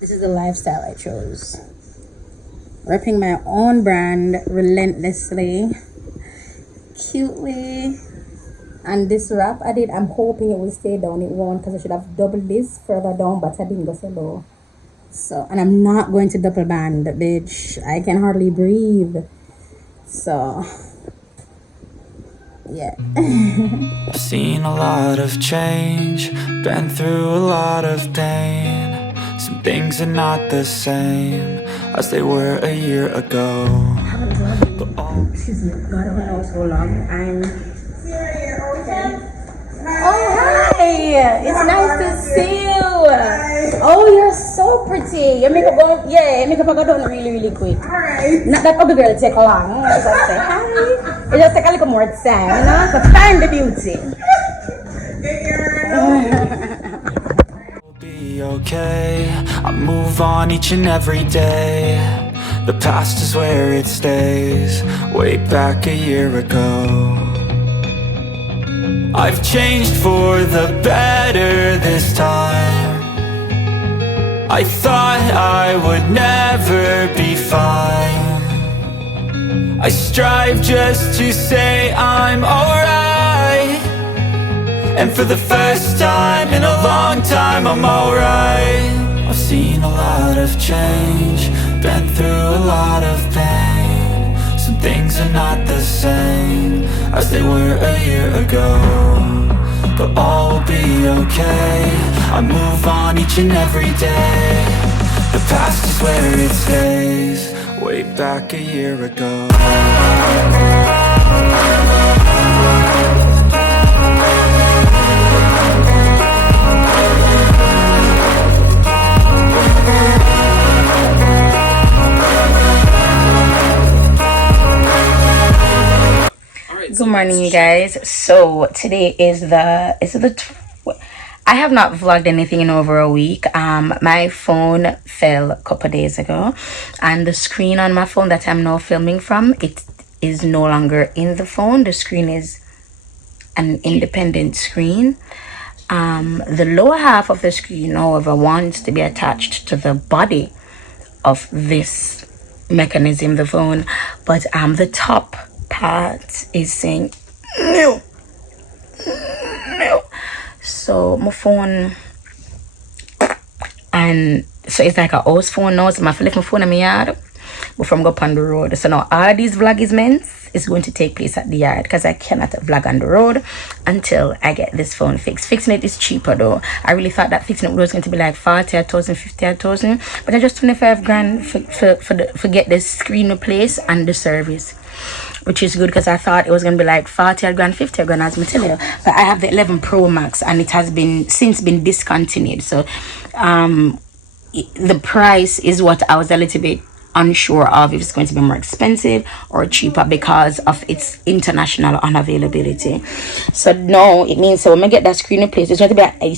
This is the lifestyle I chose. Repping my own brand relentlessly, cutely. And this wrap I did, I'm hoping it will stay down. It won't, because I should have doubled this further down, but I didn't go so low. So, and I'm not going to double band, bitch. I can hardly breathe. So, yeah. I've seen a lot of change, been through a lot of pain. Some things are not the same as they were a year ago. Excuse me, God only knows how long I'm. Oh, hi! It's nice to see you. Oh, you're so pretty. Your makeup go, yeah, your makeup go done really, really quick. Alright. Not that other girl take long. I just say hi. It just take a little more time, you know, to find the beauty. We'll be okay. I move on each and every day. The past is where it stays. Way back a year ago. I've changed for the better this time. I thought I would never be fine. I strive just to say I'm alright. And for the first time in a long time I'm alright. I've seen a lot of change, been through a lot of pain. Some things are not the same as they were a year ago. But all will be okay. I move on each and every day. The past is where it stays. Way back a year ago. Good morning, you guys. So today is I have not vlogged anything in over a week. My phone fell a couple days ago, and the screen on my phone that I'm now filming from, it is no longer in the phone. The screen is an independent screen. The lower half of the screen, however, wants to be attached to the body of this mechanism, the phone, but the top part is saying no. So my phone, and so it's like a house phone now, so I feel like my phone in my yard before I go up on the road. So now all these vlogments is going to take place at the yard, because I cannot vlog on the road until I get this phone fixed. Fixing it is cheaper though. I really thought that fixing it was going to be like 40,000, 50,000, but I just 25 grand for get the screen replaced and the service, which is good, because I thought it was going to be like 40 grand, 50 grand, as I tell you. But I have the 11 Pro Max, and it has since been discontinued. So the price is what I was a little bit unsure of, if it's going to be more expensive or cheaper because of its international unavailability. So no, it means, so when I get that screen replaced, it's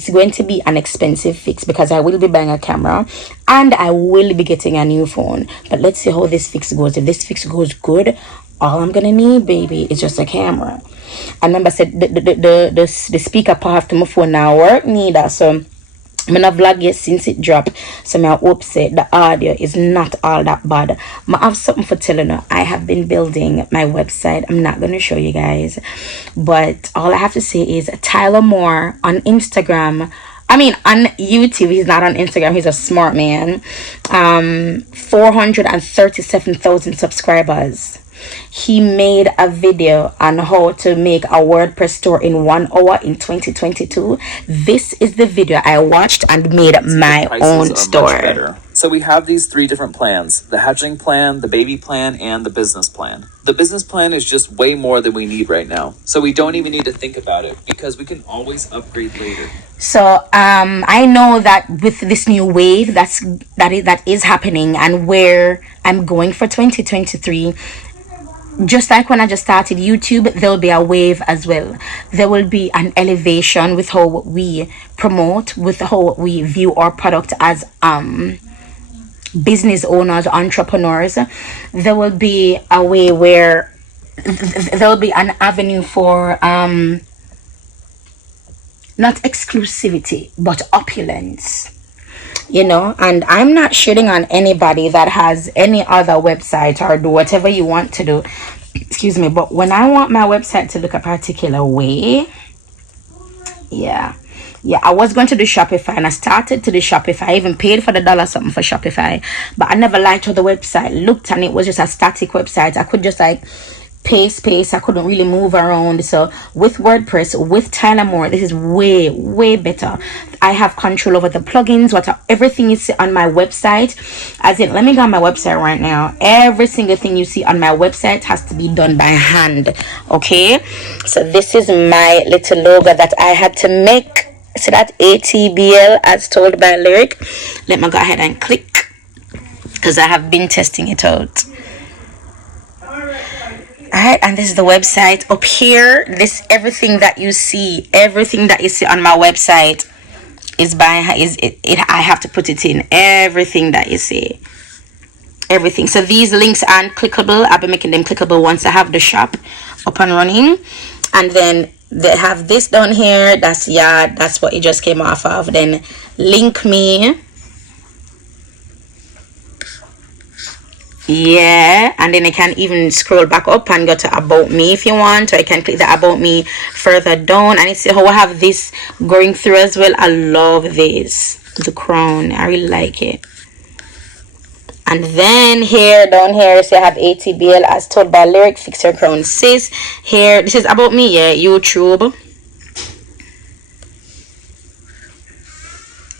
going to be an expensive fix, because I will be buying a camera and I will be getting a new phone. But let's see how this fix goes. If this fix goes good, all I'm gonna need, baby, is just a camera. And remember, I said the speaker part to my phone now work neither. So I'm not vlog yet since it dropped, so I hope say the audio is not all that bad. I have something for telling you. I have been building my website. I'm not going to show you guys, but all I have to say is Tyler Moore on Instagram, on YouTube. He's not on Instagram. He's a smart man. 437,000 subscribers. He made a video on how to make a WordPress store in 1 hour in 2022. This is the video I watched and made my own store. So we have these 3 different plans: the hatchling plan, the baby plan, and the business plan. The business plan is just way more than we need right now. So we don't even need to think about it, because we can always upgrade later. So I know that with this new wave that is happening, and where I'm going for 2023, just like when I just started YouTube, there'll be a wave as well. There will be an elevation with how we promote, with how we view our product as business owners, entrepreneurs. There will be a way where there'll be an avenue for not exclusivity but opulence. you know. And I'm not shitting on anybody that has any other website or do whatever you want to do, excuse me, but when I want my website to look a particular way, yeah, I was going to do Shopify, and I started to do Shopify. I even paid for the dollar something for Shopify, but I never liked how the website looked, and it was just a static website. I could just like paste. I couldn't really move around. So with WordPress, with Tyler Moore, this is way better. I have control over the plugins, everything you see on my website. As in, let me go on my website right now. Every single thing you see on my website has to be done by hand. Okay, so this is my little logo that I had to make. See that ATBL as told by Lyric? Let me go ahead and click, because I have been testing it out. Alright, and this is the website. Up here, this everything that you see on my website is I have to put it in. Everything that you see, everything. So these links aren't clickable. I'll be making them clickable once I have the shop up and running. And then they have this down here. That's what it just came off of. Then link me. Yeah, and then I can even scroll back up and go to about me if you want, or I can click the about me further down, and you see how I have this going through as well. I love this, the crown, I really like it. And then here down here, see I have ATBL as told by Lyric, fix your crown sis. Here, this is about me, yeah, YouTube.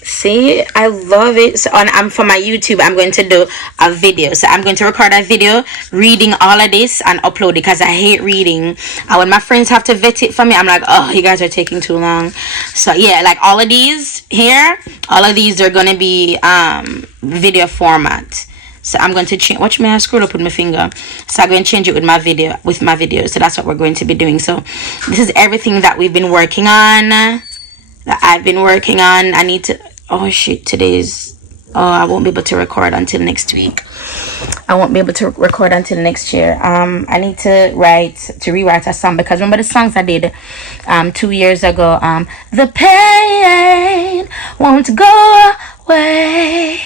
See, I love it. So for my YouTube, I'm going to do a video. So I'm going to record a video reading all of this and upload it, because I hate reading. And when my friends have to vet it for me, I'm like, oh, you guys are taking too long. So yeah, like all of these here, all of these are going to be video format. So I'm going to change. Watch me, I screwed up with my finger. So I'm going to change it with my video. So that's what we're going to be doing. So this is everything that we've been working on. That I've been working on. I need to. Oh shit! I won't be able to record until next week. I won't be able to record until next year. I need to rewrite a song, because remember the songs I did 2 years ago. The pain won't go away.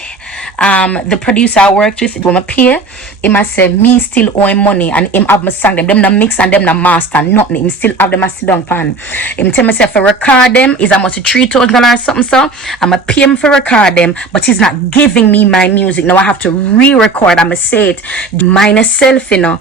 The producer I worked with, when I pay, he must say me still owe him money, and him have my song them not mix and them not master nothing. Him still have them a sit down pan. Him tell myself for record them is almost $3,000 or something, so I'ma pay him for record them, but he's not giving me my music. Now I have to re-record. I'ma say it myself, you know.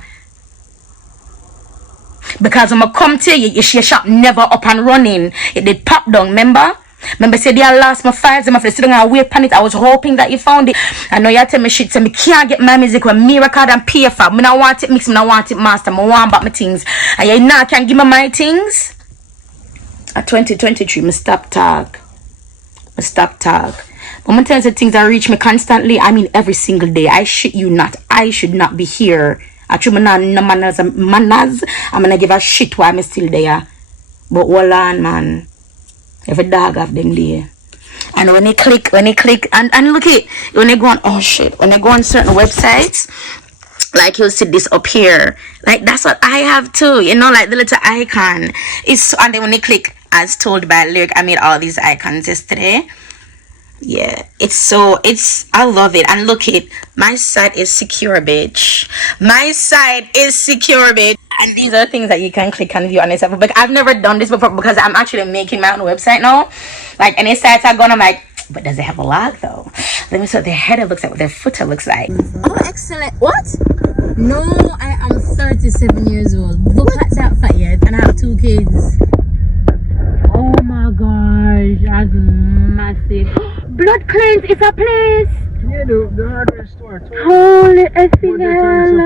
Because when I come to you, your shop never up and running. It did pop down, remember? Remember said I lost my files, I'm sitting and wait on it. I was hoping that you found it. I know you tell me shit, so me can't get my music when me record and pay for. Me not want it mix, me not want it master, me want back my things. And you now can give me my things. At 2023, me stop talk. But I'm telling you things that reach me constantly. I mean every single day. I shit you not. I should not be here. I treat me not no manners. I'm gonna give a shit why I'm still there. But hold on, man. Every dog have them there. And when they click and look at it, when they go on, oh shit, when they go on certain websites, like you'll see this up here, like that's what I have too, you know, like the little icon is. And then when they click as told by Lyric, I made all these icons yesterday. Yeah, I love it. And look it, my site is secure, bitch. And these are things that you can click and view on yourself. But I've never done this before, because I'm actually making my own website now. Like any sites I go on, I'm like, but does it have a log though? Let me see what their header looks like, what their footer looks like. Oh, excellent. What? No, I am 37 years old. Look at that fat yet, and I have 2 kids. Oh my gosh, that's massive. Blood Cleanse is a place. Yeah, the hardware store. Holy effing hell.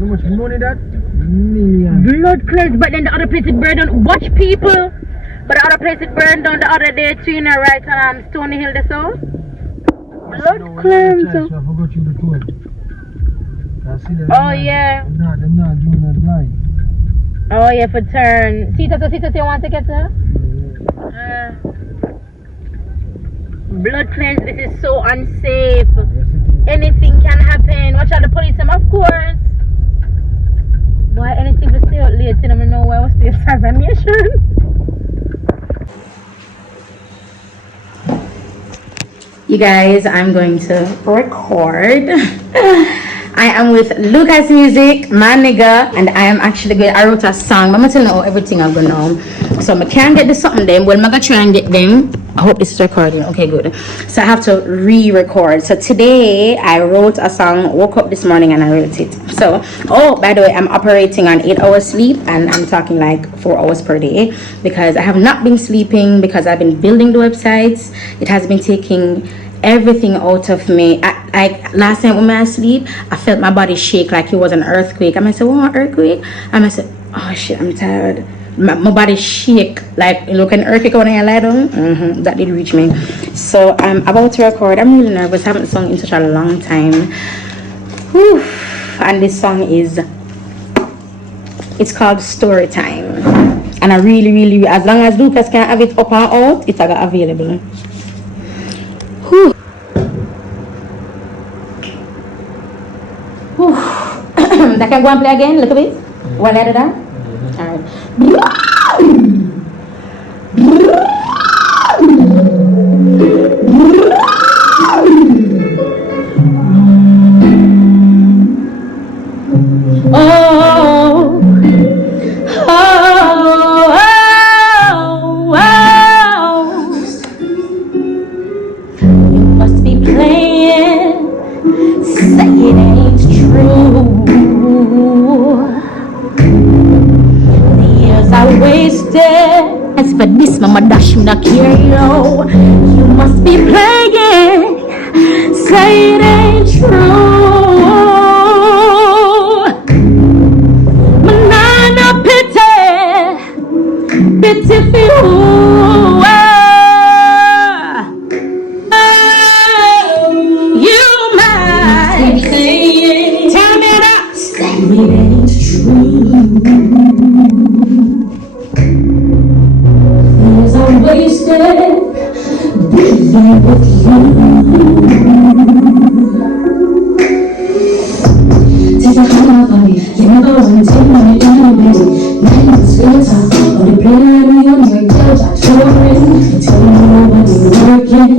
How much money that? Millions. Blood Cleanse, but then the other place it burned down. Watch people. But the other place it burned down the other day too, in right on Stony Hill, the so. Blood Cleanse. I forgot you the tour. Oh yeah. Them not doing that blind. Oh yeah, for turn. See, you want to get to? Blood Cleanse, this is so unsafe. Anything can happen. Watch out the police, of course. Why anything to stay out late? I don't know why I was still serving nation. You guys, I'm going to record. I am with Lucas Music, my nigga, and I am actually good. I wrote a song. I'm gonna tell you everything I'm gonna know. So I can't get the something them. Well, I'm gonna try and get them. I hope this is recording. Okay, good. So I have to re-record. So today I wrote a song. Woke up this morning and I wrote it. So, oh, by the way, I'm operating on 8 hours sleep, and I'm talking like 4 hours per day because I have not been sleeping because I've been building the websites. It has been taking everything out of me. I last night when I sleep, I felt my body shake like it was an earthquake. I said, "What earthquake?" And I said, "Oh shit, I'm tired." My body shake like look an earthquake when I lie down. That did reach me. So I'm about to record. I'm really nervous. I haven't sung in such a long time. Whew. And this song it's called Story Time. And I really, as long as Lucas can have it up and out, it's available. Whew. That can go and play again a little bit? One at a time? Alright. You must be playing. Say it ain't true. The years I wasted. As for this, mama dash me not care, yo. You must be playing. Say it ain't true. Manana pity for you. You might tell me that say it ain't true. Years I wasted being with you. Take a hard body, you never want to take money down, baby. Now it's real time. Only playing me on your couch, I touring. Tell me nobody's working.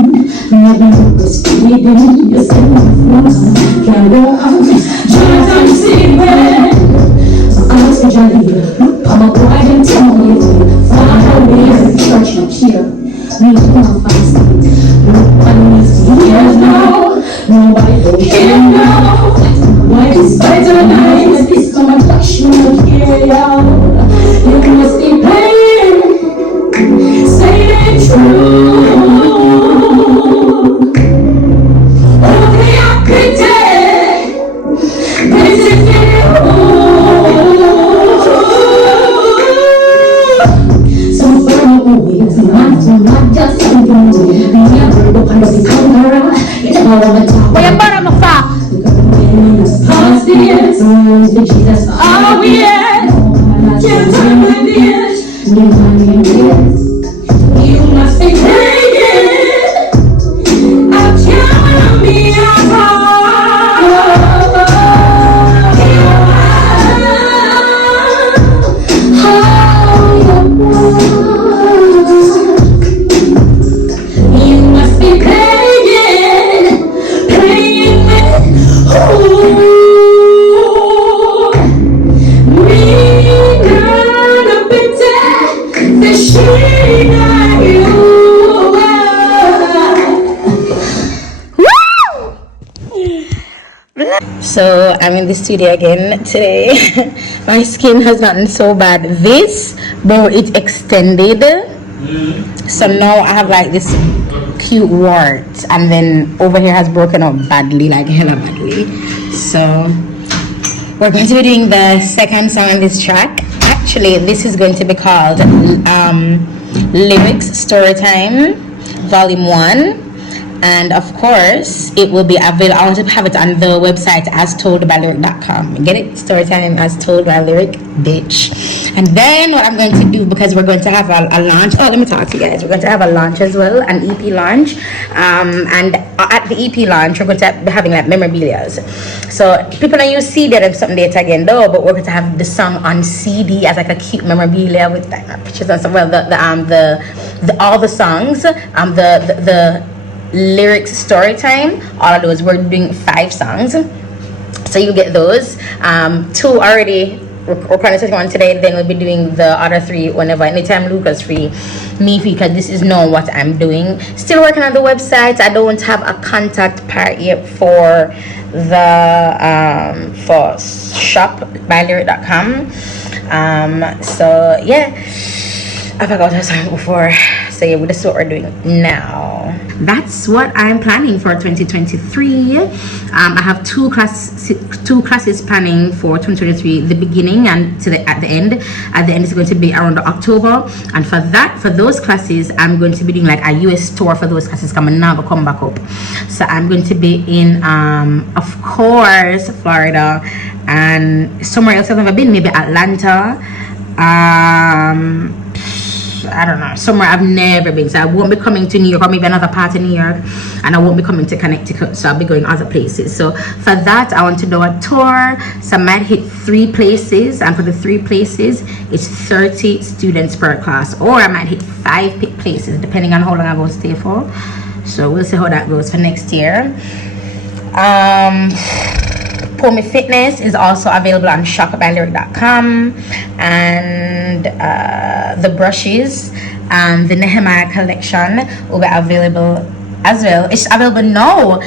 Never was feeding. You're sitting on the floor, can't go out. Trying to see when I'm asking Johnny, I'm a boy and tell me follow me as a church up here. We don't find nobody needs to hear no. Nobody can know. Why despite our lives, this summer touch you here, y'all. You must be playing. Say it ain't true. Only I pretend. This is you. So far away, it's not just something to be never open to become around. It's all of the top. Where you bought my fat? Past the years, Jesus. Oh yeah. Can't turn my ears. You must be playing. I'll count me out. You must be playing with who? Me gonna pretend that she not you. So I'm in the studio again today. My skin has gotten so bad. This, bro, it extended. So now I have like this cute wart, and then over here has broken up badly, like hella badly. So we're going to be doing the second song on this track. Actually, this is going to be called Lyrics Storytime Volume 1. And of course, it will be available. I want to have it on the website as told by lyric.com. Get it? Storytime as told by lyric, bitch. And then what I'm going to do, because we're going to have a launch. Oh, let me talk to you guys. We're going to have a launch as well, an EP launch. And at the EP launch, we're going to be having like memorabilia. So people know you CD and something data again though, but we're going to have the song on CD as like a cute memorabilia with like pictures and stuff. Well, the all the songs, lyrics story time. All of those, we're doing 5 songs, so you get those. 2 already recording the second one today, then we'll be doing the other 3 whenever, anytime Luca's free, me free, because this is not what I'm doing. Still working on the website. I don't have a contact part yet for the for shop.lyric.com. So yeah, I forgot what I was saying before. So yeah, this is what we're doing now. That's what I'm planning for 2023. I have two classes planning for 2023, the beginning and at the end. At the end is going to be around October, and for those classes I'm going to be doing like a US tour for those classes coming now, but come back up. So I'm going to be in of course Florida and somewhere else I've never been, maybe Atlanta, I don't know, somewhere I've never been. So I won't be coming to New York, or maybe another part of New York, and I won't be coming to Connecticut, so I'll be going other places. So for that I want to do a tour, so I might hit 3 places, and for the 3 places it's 30 students per class, or I might hit 5 places depending on how long I will stay for. So we'll see how that goes for next year. Pomi Fitness is also available on shop.lyric.com, and the brushes and the Nehemiah collection will be available as well. It's available now,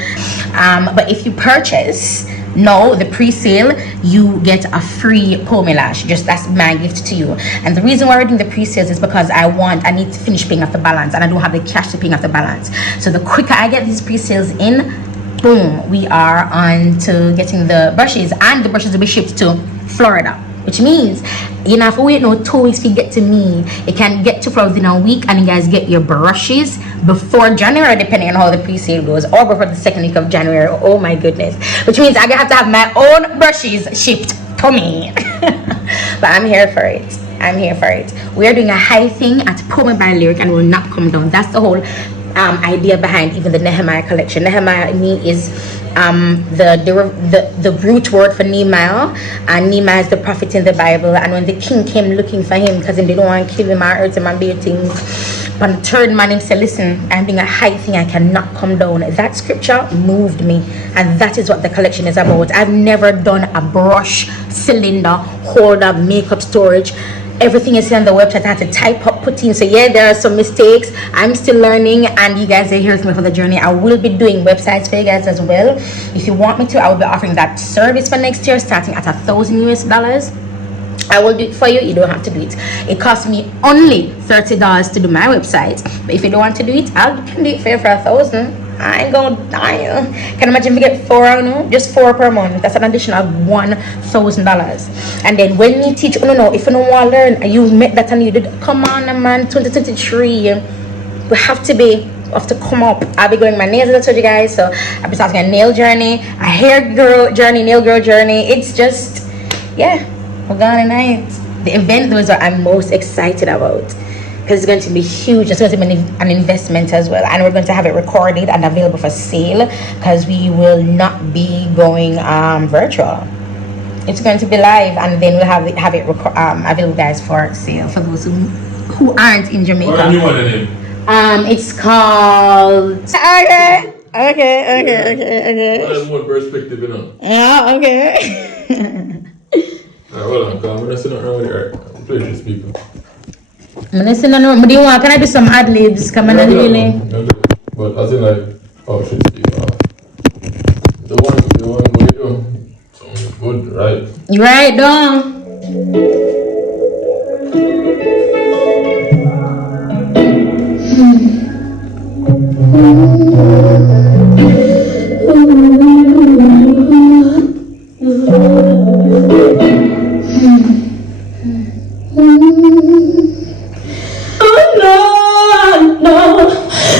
but if you purchase now the pre-sale, you get a free Pomi lash. Just that's my gift to you. And the reason why we're doing the pre-sales is because I need to finish paying off the balance, and I don't have the cash to pay off the balance. So the quicker I get these pre-sales in, boom, we are on to getting the brushes, and the brushes will be shipped to Florida, which means you know, if we wait no 2 weeks to get to me, you can get to Florida in a week, and you guys get your brushes before January, depending on how the pre-sale goes, or before the 2nd week of January. Oh my goodness, which means I have to have my own brushes shipped to me. But I'm here for it. We are doing a high thing at Pomi by Lyric, and will not come down. That's the whole idea behind even the Nehemiah collection. Nehemiah is the root word for Nehemiah, and Nehemiah is the prophet in the Bible. And when the king came looking for him because they don't want to kill him or hurt him and do things, but the 3rd man him said, listen, I'm doing a high thing, I cannot come down. That scripture moved me, and that is what the collection is about. I've never done a brush, cylinder, holder, makeup storage. Everything is here on the website. I had to type up, put in. So yeah, there are some mistakes. I'm still learning, and you guys are here with me for the journey. I will be doing websites for you guys as well. If you want me to, I will be offering that service for next year, starting at $1,000 US. I will do it for you. You don't have to do it. It costs me only $30 to do my website. But if you don't want to do it, I can do it for you for $1,000. I ain't gonna die. Can imagine if you get 4, just 4 per month. That's an additional $1,000. And then when you teach, if you don't want to learn, you make that and you did. Come on, man, 2023. We have to come up. I'll be going my nails, I told you guys. So I'll be starting a nail journey, a hair girl journey, nail girl journey. It's just, yeah, we're going tonight. The event, those are I'm most excited about, because it's going to be huge. It's going to be an investment as well, and we're going to have it recorded and available for sale, because we will not be going virtual. It's going to be live, and then we'll have it available, guys, for sale for those who aren't in Jamaica. What new one name? It's called. Okay. I have more perspective, you know. Yeah. Okay. Alright, hold on, because I'm gonna sit down with it. Please just people. Can I do some ad libs? Come on, really. But as in like, oh shit, Steve. The one what you do sounds good, right? You right, Dom?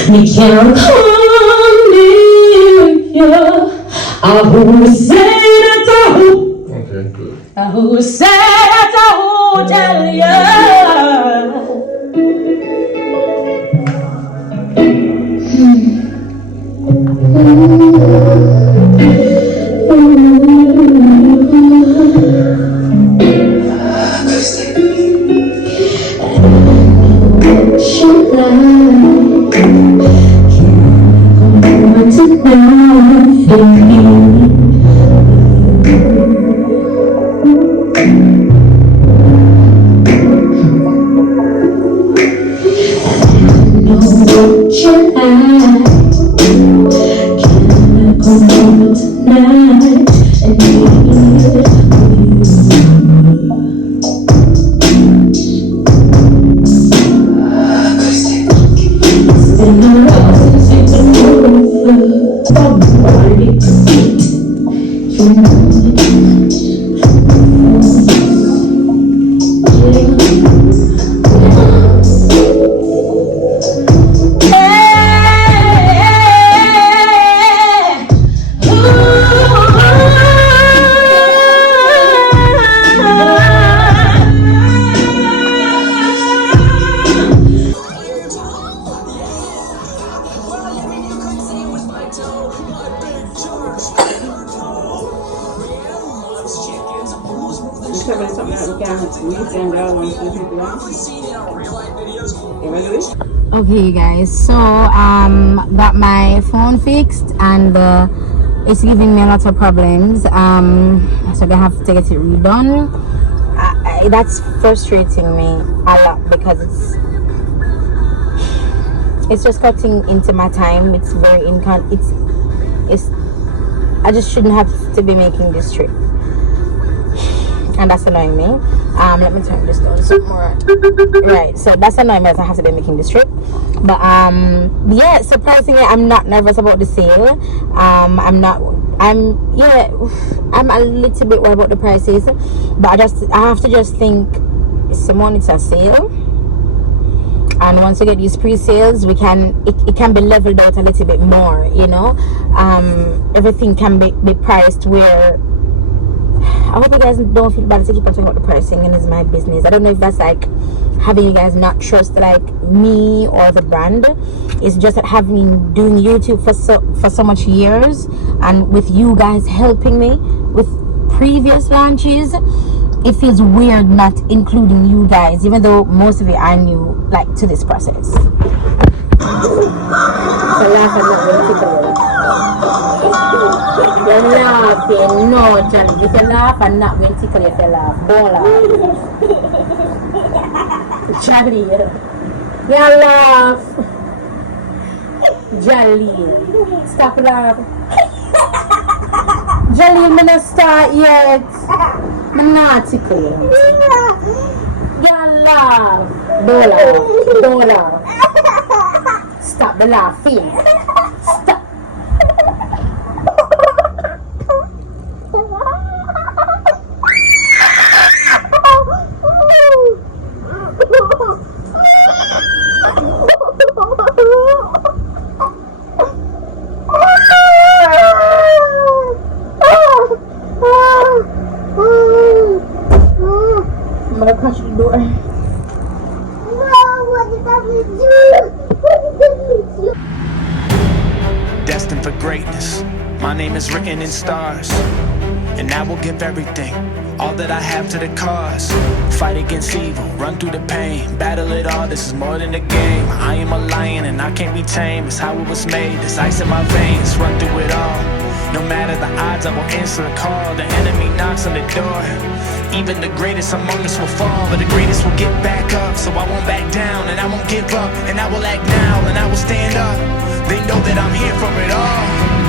Me can't come near you. Who said that Okay, good. who said that tell you? Okay guys, so got my phone fixed and it's giving me a lot of problems, so they have to get it redone. That's frustrating me a lot because it's just cutting into my time. It's very it's I just shouldn't have to be making this trip, and that's annoying me. Let me turn this down some more. Right, so that's annoying me that I have to be making this trip. But yeah, surprisingly, I'm not nervous about the sale. I'm a little bit worried about the prices, but I have to just think someone it's a sale, and once we get these pre-sales, it can be leveled out a little bit more, you know. Everything can be priced where I hope you guys don't feel bad to keep on talking about the pricing, and it's my business. I don't know if that's like having you guys not trust like me or the brand. It's just that having doing YouTube for so much years, and with you guys helping me with previous launches, it feels weird not including you guys, even though most of it I knew like to this process. So laugh and not really tickle. You're laughing, no, Johnny. If you laugh and not when tickle, if you laugh, don't laugh. Johnny, you laugh. Johnny, stop laughing. Johnny, I'm not start yet. I'm not tickle you. You laugh. Don't laugh. Stop the laughing. Stop. I'm gonna crush the door. Destined for greatness, my name is written in stars, and I will give everything, all that I have to the cause. Fight against evil, run through the pain, battle it all, this is more than a game. I am a lion and I can't be tamed, it's how it was made, there's ice in my veins, run through it all. No matter the odds, I will answer a call. The enemy knocks on the door. Even the greatest among us will fall, but the greatest will get back up. So I won't back down and I won't give up, and I will act now and I will stand up. They know that I'm here for it all.